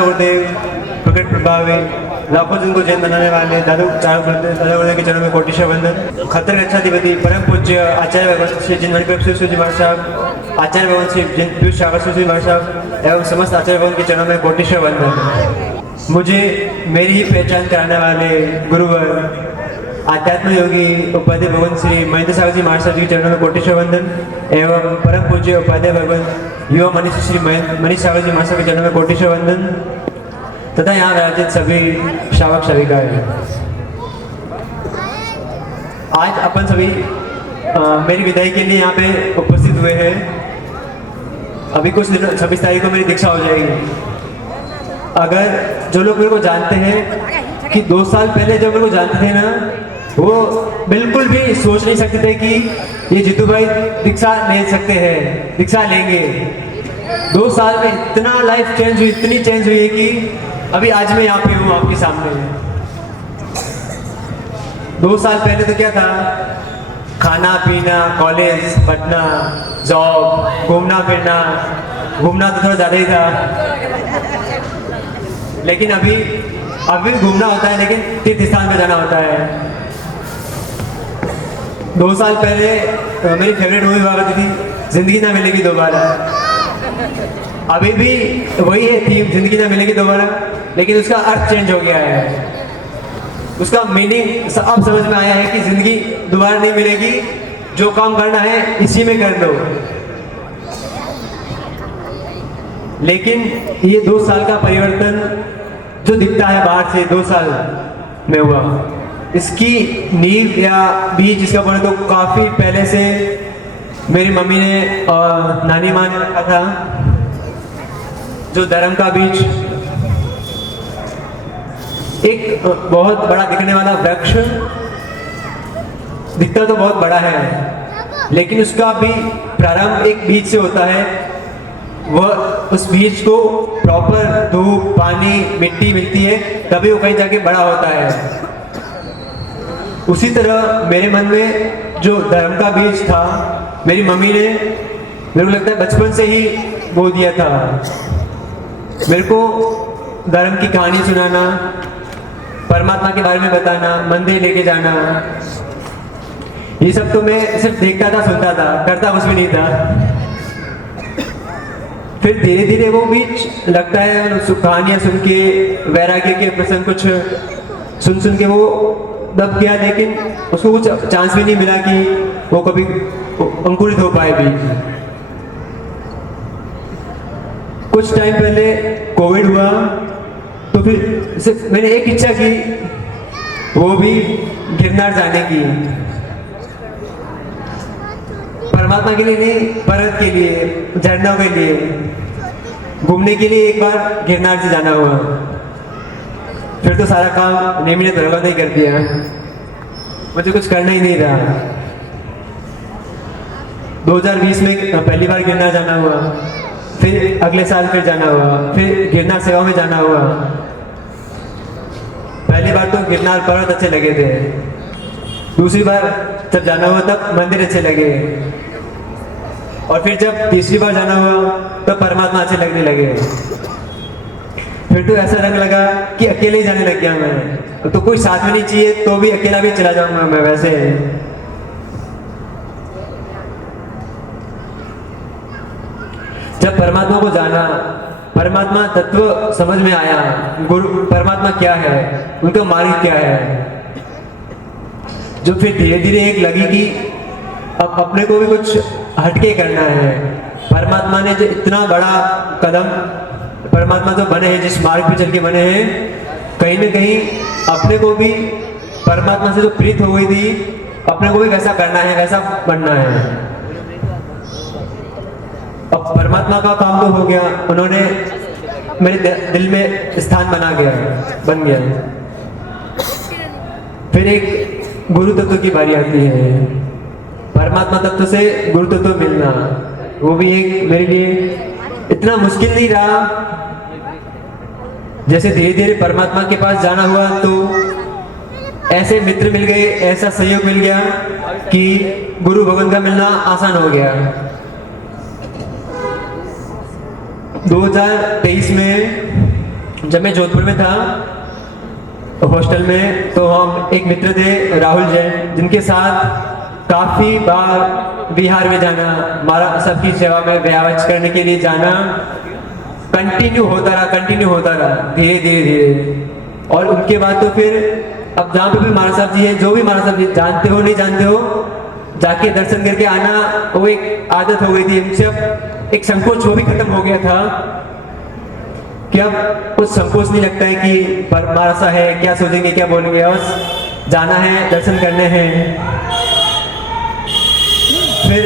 गुरुदेव प्रकट प्रभावी लाखों जन को जैन बनाने वाले दादा गुरुदेव के चरणों में कोटिशा वंदन। खतर रक्षाधिपति परम पूज्य आचार्य भगवान श्री जिन मणिप्रभ श्री सूजी महाराज साहब, आचार्य भगवान श्री जिन पीयूष सागर श्री महाराज साहब एवं समस्त आचार्य भगवान के चरणों में कोटिशा वंदन। मुझे मेरी ही पहचान कराने वाले गुरुवर आध्यात्म योगी उपाध्याय भगवान श्री महेंद्र सागर जी महाराज जी के चरणों में कोटिशा वंदन एवं परम पूज्य उपाध्याय भगवान युवा मनीष श्री मनीष सागर जी महाराज के चरणों में कोटिशा वंदन तथा यहाँ विराजित सभी श्रावक श्राविकाएं। आज अपन सभी मेरी विदाई के लिए यहाँ पे उपस्थित हुए हैं। अभी कुछ दिनों 26 तारीख को मेरी दीक्षा हो जाएगी। अगर जो लोग मेरे को जानते हैं कि 2 साल पहले जो मेरे को जानते थे ना, वो बिल्कुल भी सोच नहीं सकते थे कि ये जीतू भाई दीक्षा ले सकते हैं, दीक्षा लेंगे। 2 साल में इतना लाइफ चेंज हुई, इतनी चेंज हुई है कि अभी आज मैं यहाँ पे हूँ आपके सामने। 2 साल पहले तो क्या था, खाना पीना, कॉलेज, पढ़ना, जॉब, घूमना फिरना, घूमना तो थोड़ा ज़्यादा ही था। लेकिन अभी घूमना होता है, लेकिन तीर्थ स्थान पे जाना होता है। 2 साल पहले मेरी फेवरेट मूवी हुआ करती थी जिंदगी ना मिलेगी दोबारा। अभी भी वही है थीम, जिंदगी ना मिलेगी दोबारा, लेकिन उसका अर्थ चेंज हो गया है। उसका मीनिंग अब समझ में आया है कि जिंदगी दोबारा नहीं मिलेगी, जो काम करना है इसी में कर लो। लेकिन ये 2 साल का परिवर्तन जो दिखता है बाहर से 2 साल में हुआ, इसकी नींव या बीज इसका बोले तो काफी पहले से मेरी मम्मी ने और नानी माँ ने रखा था। जो धर्म का बीज, एक बहुत बड़ा दिखने वाला वृक्ष दिखता तो बहुत बड़ा है, लेकिन उसका भी प्रारंभ एक बीज से होता है। वह उस बीज को प्रॉपर धूप, पानी, मिट्टी मिलती है, तभी वो कहीं जाके बड़ा होता है। उसी तरह मेरे मन में जो धर्म का बीज था, मेरी मम्मी ने मेरे को लगता है बचपन से ही बो दिया था। मेरे को धर्म की कहानी सुनाना, परमात्मा के बारे में बताना, मंदिर लेके जाना, ये सब तो मैं सिर्फ देखता था, सुनता था, करता कुछ भी नहीं था। फिर धीरे धीरे वो बीच लगता है, कहानियां सुन के, वैराग्य के प्रसंग कुछ सुन के वो दब गया, लेकिन उसको कुछ चांस भी नहीं मिला कि वो कभी अंकुरित हो पाए भी। कुछ टाइम पहले कोविड हुआ, तो फिर सिर्फ मैंने एक इच्छा की, वो भी गिरनार जाने की। परमात्मा के लिए नहीं, परत के लिए, झरनों के लिए, घूमने के लिए एक बार गिरनार से जाना हुआ। फिर तो सारा काम नेमी ने धर्म नहीं कर दिया, मुझे कुछ करना ही नहीं रहा। 2020 में पहली बार गिरनार जाना हुआ, फिर अगले साल फिर जाना हुआ, फिर गिरनार सेवा में जाना हुआ। पहली बार तो गिरनार पर्वत अच्छे लगे थे, दूसरी बार जब जाना हुआ तब मंदिर अच्छे लगे, और फिर जब तीसरी बार जाना हुआ तो परमात्मा अच्छे लगने लगे। फिर तो ऐसा रंग लगा कि अकेले ही जाने लग गया मैं, तो कोई साथ में नहीं चाहिए, तो भी अकेला भी चला जाऊंगा मैं वैसे। जब परमात्मा को जाना, परमात्मा तत्व समझ में आया, गुरु परमात्मा क्या है, उनका मार्ग क्या है, जो फिर धीरे धीरे एक लगी कि अब अपने को भी कुछ हटके करना है। परमात्मा ने जो इतना बड़ा कदम, परमात्मा जो बने हैं, जिस मार्ग पे चल के बने हैं, कहीं न कहीं अपने को भी परमात्मा से जो प्रीत हो गई थी, अपने को भी वैसा करना है, वैसा बनना है। अब परमात्मा का काम तो हो गया, उन्होंने मेरे दिल में स्थान बन गया। फिर एक गुरु तत्व की बारी आती है, परमात्मा तत्व से गुरु तत्व मिलना, वो भी एक मेरे लिए इतना मुश्किल नहीं रहा। जैसे धीरे धीरे परमात्मा के पास जाना हुआ, तो ऐसे मित्र मिल गए, ऐसा सहयोग मिल गया कि गुरु भगवान का मिलना आसान हो गया। 2023 में जब मैं जोधपुर में था हॉस्टल में, तो हम एक मित्र थे राहुल जैन, जिनके साथ काफ़ी बार बिहार में जाना, हमारा सबकी सेवा में व्यावच करने के लिए जाना कंटिन्यू होता रहा धीरे धीरे। और उनके बाद तो फिर अब जहाँ पे भी महाराज साहब जी है, जो भी महाराज साहब जी जानते हो नहीं जानते हो, जाके दर्शन करके आना वो एक आदत हो गई थी मुझसे। अब एक संकोच वो भी खत्म हो गया था कि अब कुछ संकोच नहीं लगता है कि पर महाराज साहब है, क्या सोचेंगे क्या बोलेंगे, बस जाना है दर्शन करने हैं। फिर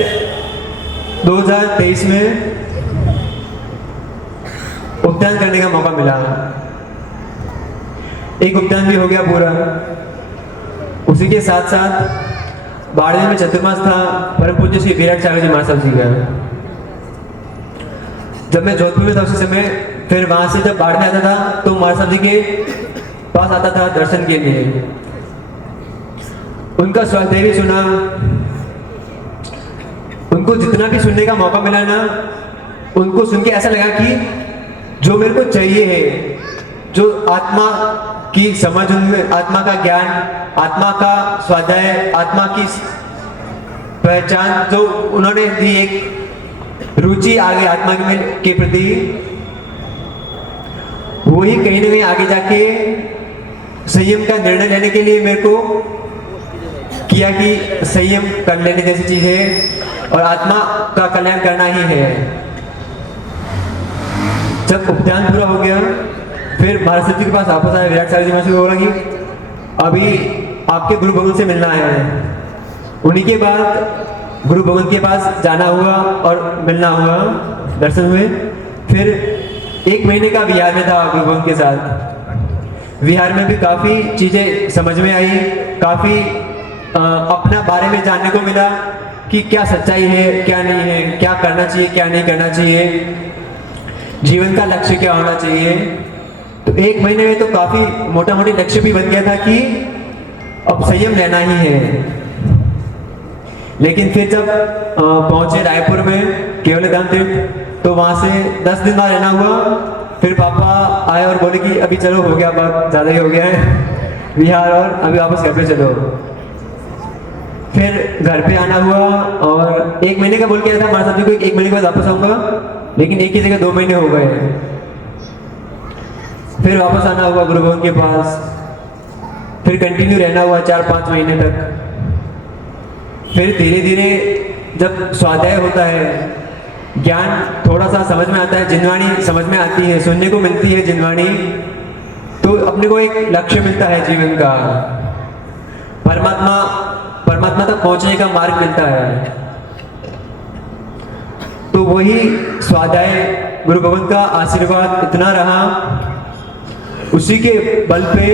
2023 में उपदान करने का मौका मिला, एक उपदान भी हो गया पूरा। उसी के साथ साथ बाड़मेर में चतुर्मास था परम पूज्य श्री विराट सागर जी महाराज साहब जी का। जब मैं जोधपुर में था उसी समय, फिर वहां से जब बाड़मेर आता था तो महाराज साहब जी के पास आता था दर्शन के लिए। उनका स्वाध्याय भी सुना, उनको जितना भी सुनने का मौका मिला ना, उनको सुन के ऐसा लगा कि जो मेरे को चाहिए है, जो आत्मा की समझ उनमें, आत्मा का ज्ञान, आत्मा का स्वाध्याय, आत्मा की पहचान जो उन्होंने दी, एक रुचि आ गई आत्मा के प्रति, वही कहीं ना कहीं आगे जाके संयम का निर्णय लेने के लिए मेरे को किया कि संयम कर लेने जैसी चीज है और आत्मा का कल्याण करना ही है। जब उपदान पूरा हो गया, फिर महाराज साहब जी के पास वापस आया विराट सागर जी महाराज को बोला कि अभी आपके गुरु भगवान से मिलना है। उन्हीं के बाद गुरु भगवान के पास जाना हुआ और मिलना हुआ, दर्शन हुए। फिर 1 महीने का बिहार में था गुरु भगवान के साथ। बिहार में भी काफ़ी चीज़ें समझ में आई, काफ़ी अपना बारे में जानने को मिला कि क्या सच्चाई है क्या नहीं है, क्या करना चाहिए क्या नहीं करना चाहिए, जीवन का लक्ष्य क्या होना चाहिए। तो 1 महीने में तो काफी मोटा मोटी लक्ष्य भी बन गया था कि अब संयम लेना ही है। लेकिन फिर जब पहुंचे रायपुर में केवल धाम तीर्थ, तो वहां से 10 दिन बाद रहना हुआ। फिर पापा आए और बोले कि अभी चलो, हो गया बहुत ज़्यादा ही हो गया है बिहार, और अभी वापस घर पे चलो। फिर घर पे आना हुआ और 1 महीने का बोल के आया था महाराज साहब जी को, 1 महीने के बाद वापस आऊँगा, लेकिन एक ही जगह 2 महीने हो गए। फिर वापस आना हुआ गुरु भगवान के पास, फिर कंटिन्यू रहना हुआ 4-5 महीने तक। फिर धीरे धीरे जब स्वाध्याय होता है, ज्ञान थोड़ा सा समझ में आता है, जिनवाणी समझ में आती है, सुनने को मिलती है जिनवाणी, तो अपने को एक लक्ष्य मिलता है जीवन का, परमात्मा तक पहुंचने का मार्ग मिलता है। तो वही स्वाध्याय गुरु भगवान का आशीर्वाद इतना रहा, उसी के बल पे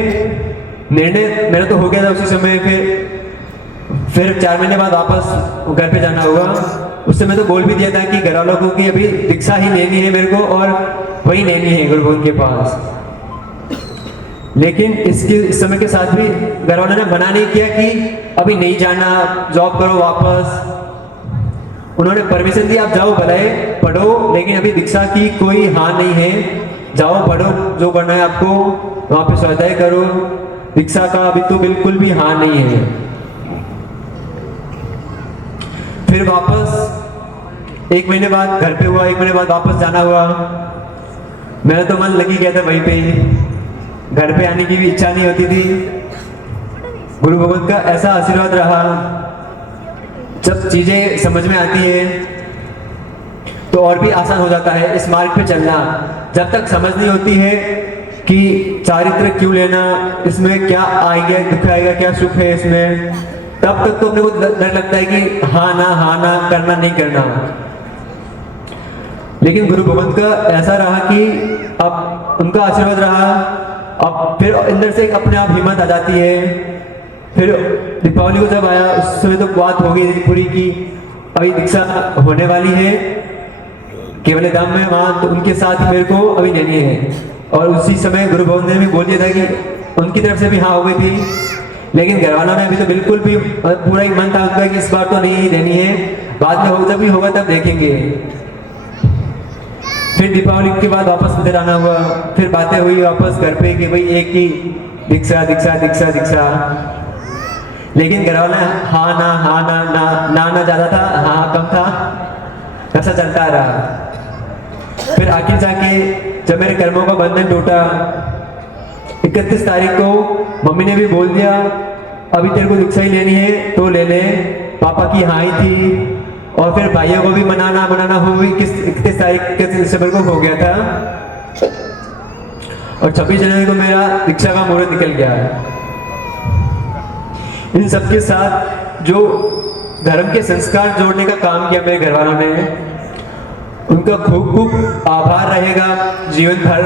निर्णय मेरा तो हो गया था उसी समय। फिर 4 महीने बाद वापस घर पे जाना हुआ। उस समय तो बोल भी दिया था कि घर वालों को कि अभी दीक्षा ही लेनी है मेरे को, और वही लेनी है गुरु भगवान के पास। लेकिन इस समय के साथ भी घर वालों ने मना नहीं किया कि अभी नहीं जाना, जॉब करो वापस। उन्होंने परमिशन दी, आप जाओ भले पढ़ो, लेकिन अभी दीक्षा की कोई हाँ नहीं है, जाओ पढ़ो, जो करना है आपको वहाँ पे स्वाध्याय करो, दीक्षा का अभी तो बिल्कुल भी हाँ नहीं है। फिर वापस 1 महीने बाद घर पे हुआ, 1 महीने बाद वापस जाना हुआ। मेरा तो मन लगी गया था वहीं पे ही, घर पे आने की भी इच्छा नहीं होती थी। गुरु भगवान का ऐसा आशीर्वाद रहा, जब चीजें समझ में आती है तो और भी आसान हो जाता है इस मार्ग पे चलना। जब तक समझ नहीं होती है कि चारित्र क्यों लेना, इसमें क्या आएगा, दुख आएगा, क्या सुख है इसमें, तब तक तो अपने को डर लगता है कि हाँ ना करना नहीं करना। लेकिन गुरु भगवान का ऐसा रहा कि अब उनका आशीर्वाद रहा, अब फिर अंदर से अपने आप हिम्मत आ जाती है। फिर दीपावली को जब आया, उस समय तो बात हो गई पूरी की अभी दीक्षा होने वाली है केवल धाम में, वहाँ तो उनके साथ मेरे को अभी लेनी है। और उसी समय गुरु भगवान ने भी बोल दिया था कि उनकी तरफ से भी हाँ हो गई थी, लेकिन घर वालों ने अभी तो बिल्कुल भी, पूरा ही मन था उनका कि इस बार तो नहीं देनी है, बाद में जब भी होगा तब देखेंगे। फिर दीपावली के बाद वापस उधर आना हुआ, फिर बातें हुई वापस घर पे कि भाई एक ही दीक्षा दीक्षा दीक्षा दीक्षा। लेकिन घर वाला हाँ ना हाँ ना ना ना ना ज़्यादा था, हाँ कम था, ऐसा चलता रहा। फिर आखिर जाके जब मेरे कर्मों का बंधन टूटा, 31 तारीख को मम्मी ने भी बोल दिया अभी तेरे को दीक्षा ही लेनी है तो ले ले। पापा की हाँ ही थी। और फिर भाइयों को भी मनाना हुई। 31 तारीख के दिसंबर को हो गया था और 26 जनवरी को मेरा दीक्षा का मुहूर्त निकल गया है। इन सबके साथ जो धर्म के संस्कार जोड़ने का काम किया मेरे घर वालों ने, उनका खूब खूब आभार रहेगा जीवन भर।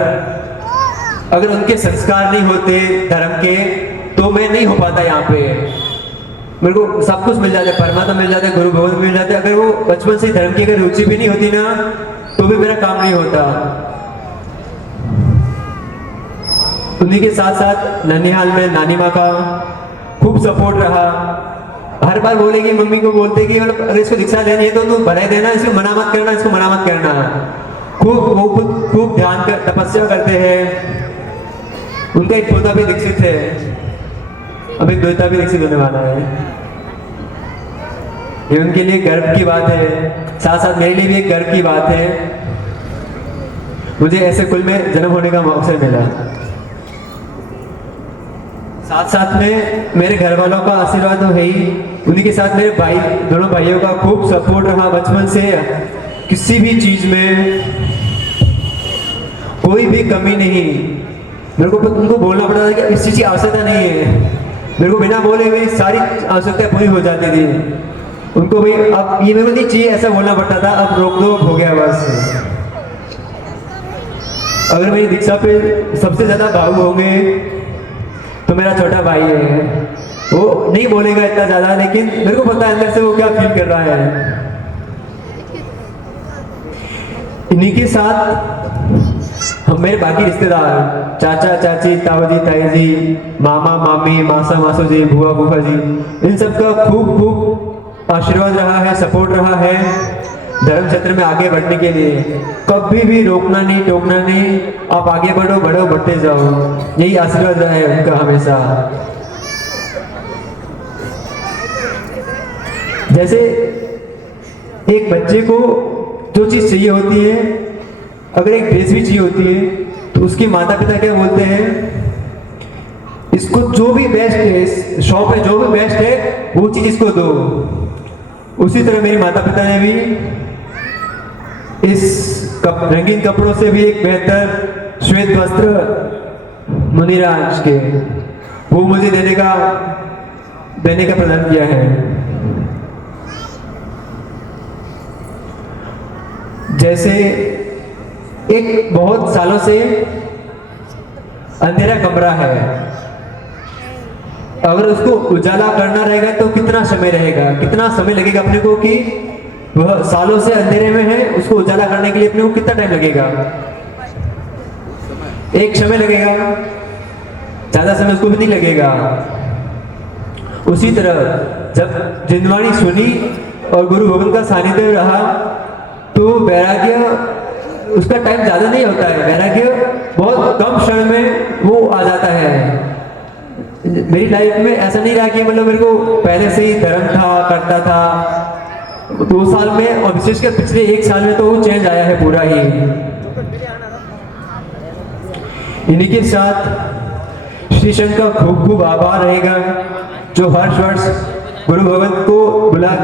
अगर उनके संस्कार नहीं होते धर्म के तो मैं नहीं हो पाता यहाँ पे। मेरे को सब कुछ मिल जाता है, परमात्मा मिल जाता है, गुरु भगवान मिल जाते हैं। अगर वो बचपन से धर्म की अगर रुचि भी नहीं होती ना तो भी मेरा काम नहीं होता। उन्हीं के साथ साथ ननिहाल में नानी माँ का खूब सपोर्ट रहा। हर बार बोलेगी, मम्मी को बोलते कि मतलब अगर इसको दीक्षा लेनी है तो तू भले देना, इसको मना मत करना, इसको मना मत करना। वो खुद खूब ध्यान कर तपस्या करते हैं। उनका एक पोता भी दीक्षित है, अब एक बेटा भी दीक्षित होने वाला है। ये उनके लिए गर्व की बात है, साथ साथ मेरे लिए भी एक गर्व की बात है। मुझे ऐसे कुल में जन्म होने का अवसर मिला। साथ साथ में मेरे घर वालों का आशीर्वाद तो है ही, उन्हीं के साथ मेरे भाई, दोनों भाइयों का खूब सपोर्ट रहा बचपन से। किसी भी चीज में कोई भी कमी नहीं। मेरे को उनको बोलना पड़ता था कि इस चीज की आवश्यकता नहीं है, मेरे को बिना बोले हुए सारी आवश्यकताएं पूरी हो जाती थी। उनको भी अब ये मेरे को नहीं चाहिए ऐसा बोलना पड़ता था, अब रोक दो हो गया बस। अगर मेरी दीक्षा पे सबसे ज्यादा भावुक होंगे तो मेरा छोटा भाई है। वो नहीं बोलेगा इतना ज्यादा, लेकिन मेरे को पता है अंदर से वो क्या फील कर रहा है। इन्हीं के साथ हम मेरे बाकी रिश्तेदार, चाचा चाची, ताऊ जी ताई जी, मामा मामी, मासा मासू जी, बुआ फूफा जी, इन सबका खूब खूब आशीर्वाद रहा है, सपोर्ट रहा है धर्म क्षेत्र में आगे बढ़ने के लिए। कभी भी रोकना नहीं, टोकना नहीं, आप आगे बढ़ो बढ़ो बढ़ते जाओ, यही आशीर्वाद रहा है उनका हमेशा। जैसे एक बच्चे को जो चीज चाहिए होती है, अगर एक ड्रेस भी चाहिए होती है तो उसके माता पिता क्या बोलते हैं, इसको जो भी बेस्ट है, शॉप है जो भी बेस्ट है वो चीज इसको दो। उसी तरह मेरे माता पिता ने भी इस रंगीन कपड़ों से भी एक बेहतर श्वेत वस्त्र मुनिराज के वो मुझे देने का प्रदान किया है। जैसे एक बहुत सालों से अंधेरा कमरा है, अगर उसको उजाला करना रहेगा तो कितना समय रहेगा, कितना समय लगेगा अपने को कि वह सालों से अंधेरे में है, उसको उजाला करने के लिए अपने को कितना टाइम लगेगा? एक समय लगेगा, ज्यादा समय उसको भी नहीं लगेगा। उसी तरह जब जिनवाणी सुनी और गुरु भगवान का सानिध्य रहा तो वैराग्य उसका टाइम ज्यादा नहीं होता है, वैराग्य बहुत कम क्षण में वो आ जाता है। मेरी लाइफ में ऐसा नहीं रहा कि मतलब मेरे को पहले से ही धर्म था, करता था। 2 साल में और विशेषकर पिछले 1 साल में तो वो चेंज आया है पूरा ही। इन्हीं के साथ श्री शंकर का खूब खूब आभार रहेगा जो हर वर्ष गुरु भगवंत को बुला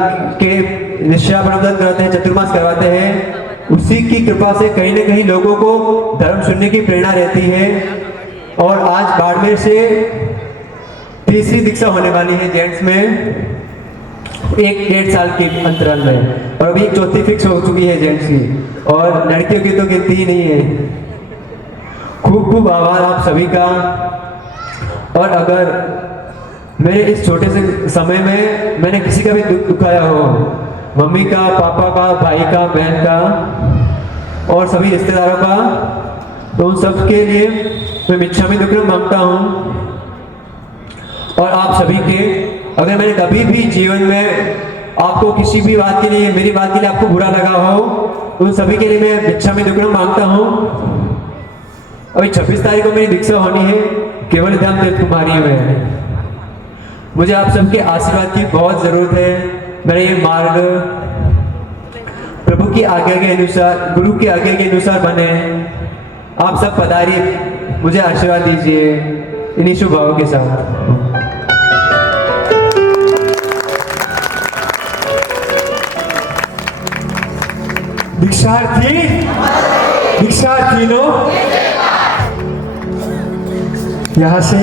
के निश्चय प्रबंधन कराते हैं, चतुर्मास करवाते हैं। उसी की कृपा से कहीं न कहीं लोगों को धर्म सुनने की प्रेरणा रहती है। और आज बाड़मेर से तीसरी दीक्षा होने वाली है जेंट्स में 1-1.5 साल के अंतराल में, और अभी एक चौथी फिक्स हो चुकी है जेंट्स की, और लड़कियों की तो गिनती ही नहीं है। खूब खूब आभार आप सभी का। और अगर मेरे इस छोटे से समय में मैंने किसी का भी दुखाया हो, मम्मी का, पापा का, भाई का, बहन का और सभी रिश्तेदारों का, तो उन सब के लिए मैं मिच्छामि दुक्कडम मांगता हूँ। और आप सभी के, अगर मैंने कभी भी जीवन में आपको किसी भी बात के लिए, मेरी बात के लिए आपको बुरा लगा हो, उन सभी के लिए मैं भिक्षा में दुग्न मांगता हूँ। अभी 26 तारीख को मेरी दीक्षा होनी है केवल धाम तीर्थ कुमारी में। मुझे आप सबके आशीर्वाद की बहुत जरूरत है। मेरा ये मार्ग प्रभु की आज्ञा के अनुसार, गुरु की आज्ञा के अनुसार बने। आप सब पधारिए, मुझे आशीर्वाद दीजिए इन्हीं शुभ भावों के साथ। दीक्षार्थी नो यहाँ से